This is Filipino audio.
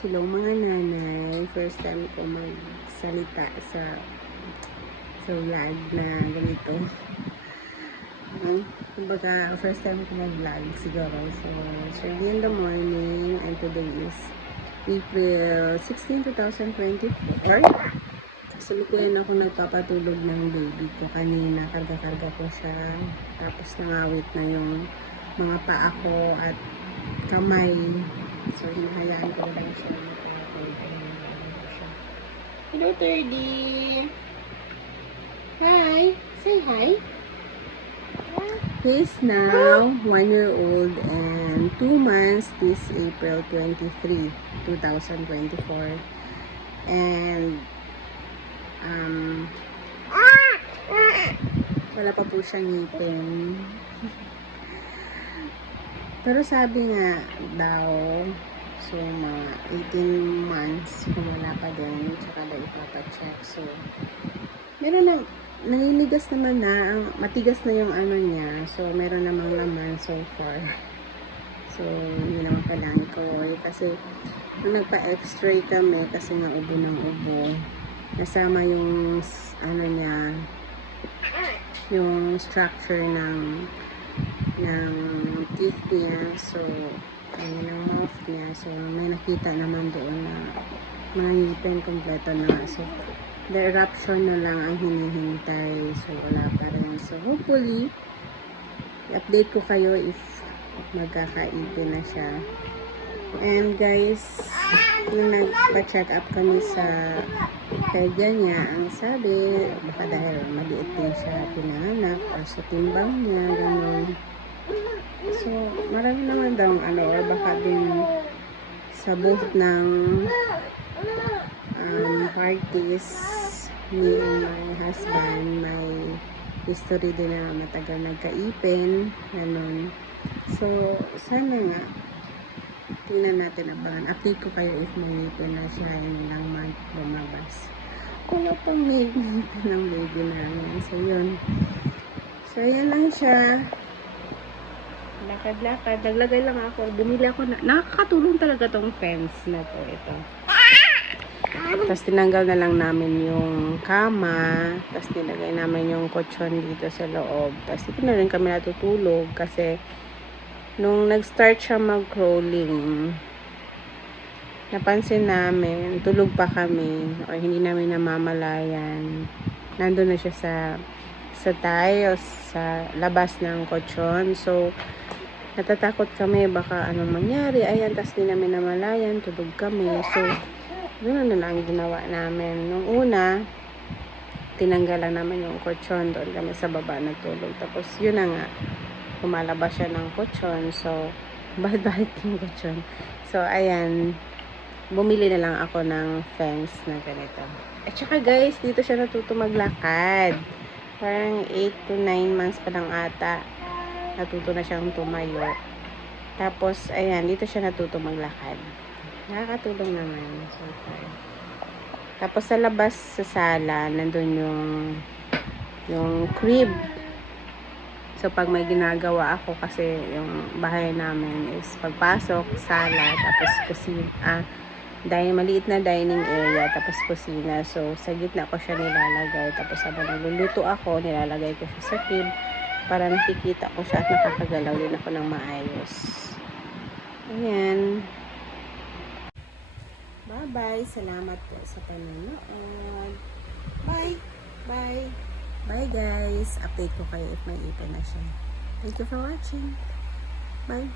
Hello mga nanay, first time ko magsalita sa vlog na ganito. Kumbaga, first time ko mag-vlog siguro. So, it's early in the morning and today is April 16, 2024. Kasalukuyan ako nagpapatulog ng baby ko kanina. Karga-karga ko siya. Tapos nangawit na yung mga paa ko at kamay. So, hinahayaan ko lang siya. Hello, Turdy! Hi! Say hi! He is now 1 year old and 2 months this April 23, 2024. And wala pa po siyang ngipin. Pero sabi nga daw, so mga 18 months kung wala pa din, tsaka daw ipapacheck. So, meron na, naninigas naman na, matigas na yung ano niya. So, meron namang laman so far. So, hindi naman kailangan ko worry. Kasi, nung nagpa-x-ray kami, kasi nga ubo ng ubo, nasama yung, ano niya, yung structure ng teeth niya. So, ayun ang mouth niya. So, may nakita naman doon na mga ngipin kompleto na. So, the eruption na lang ang hinihintay. So, wala pa rin. So, hopefully, i-update ko kayo if magkakaipin na siya. And guys, nung nagpa-check up kami sa pedya niya, ang sabi, baka dahil maliit din siya pinanganak or sa timbang niya, gano'n. So, marami naman daw or baka din sa both ng parties ni my husband, may history din na matagal nagkaipin, gano'n. So, sana nga, tingnan natin abangan. Update ko kayo if may ngipin na siya yung ilang month lumabas. Wala pang ngipin ng baby namin. So, yun. So, yan lang siya. Lakad-lakad. Naglagay lang ako. Bumili ako na. Nakakatulong talaga tong fence na to. Ito. Tapos, tinanggal na lang namin yung kama. Tapos, nilagay namin yung kutsyon dito sa loob. Tapos, dito na rin kami natutulog kasi nung nag-start siya mag-crawling, napansin namin, tulog pa kami, o hindi namin namamalayan. Nandun na siya sa tiles, sa labas ng kutsyon. So, natatakot kami, baka anong mangyari. Ayan, tas di namin namalayan, tulog kami. So, doon na lang ginawa namin. Nung una, tinanggalan namin yung kutsyon, doon kami sa baba natulog. Tapos, yun na nga, lumalabas siya ng kutsyon. So, bahit yung kutsyon. So, ayan, bumili na lang ako ng fence na ganito. At saka guys, dito siya natuto maglakad. Parang 8 to 9 months pa lang ata. Natuto na siyang tumayo. Tapos, ayan, dito siya natuto maglakad. Nakakatulong naman. So far. Tapos, sa labas sa sala, nandun yung crib. So, pag may ginagawa ako, kasi yung bahay namin is pagpasok, sala, tapos kusina, dahil maliit na dining area, tapos kusina. So, sa gitna ko siya nilalagay. Tapos, habang nagluluto ako, nilalagay ko siya sa crib para nakikita ko siya at nakakagalaw din ako ng maayos. Ayan. Bye-bye. Salamat po sa panonood. Bye. Bye. Bye guys. Update ko kayo if may ipon na siya. Thank you for watching. Bye.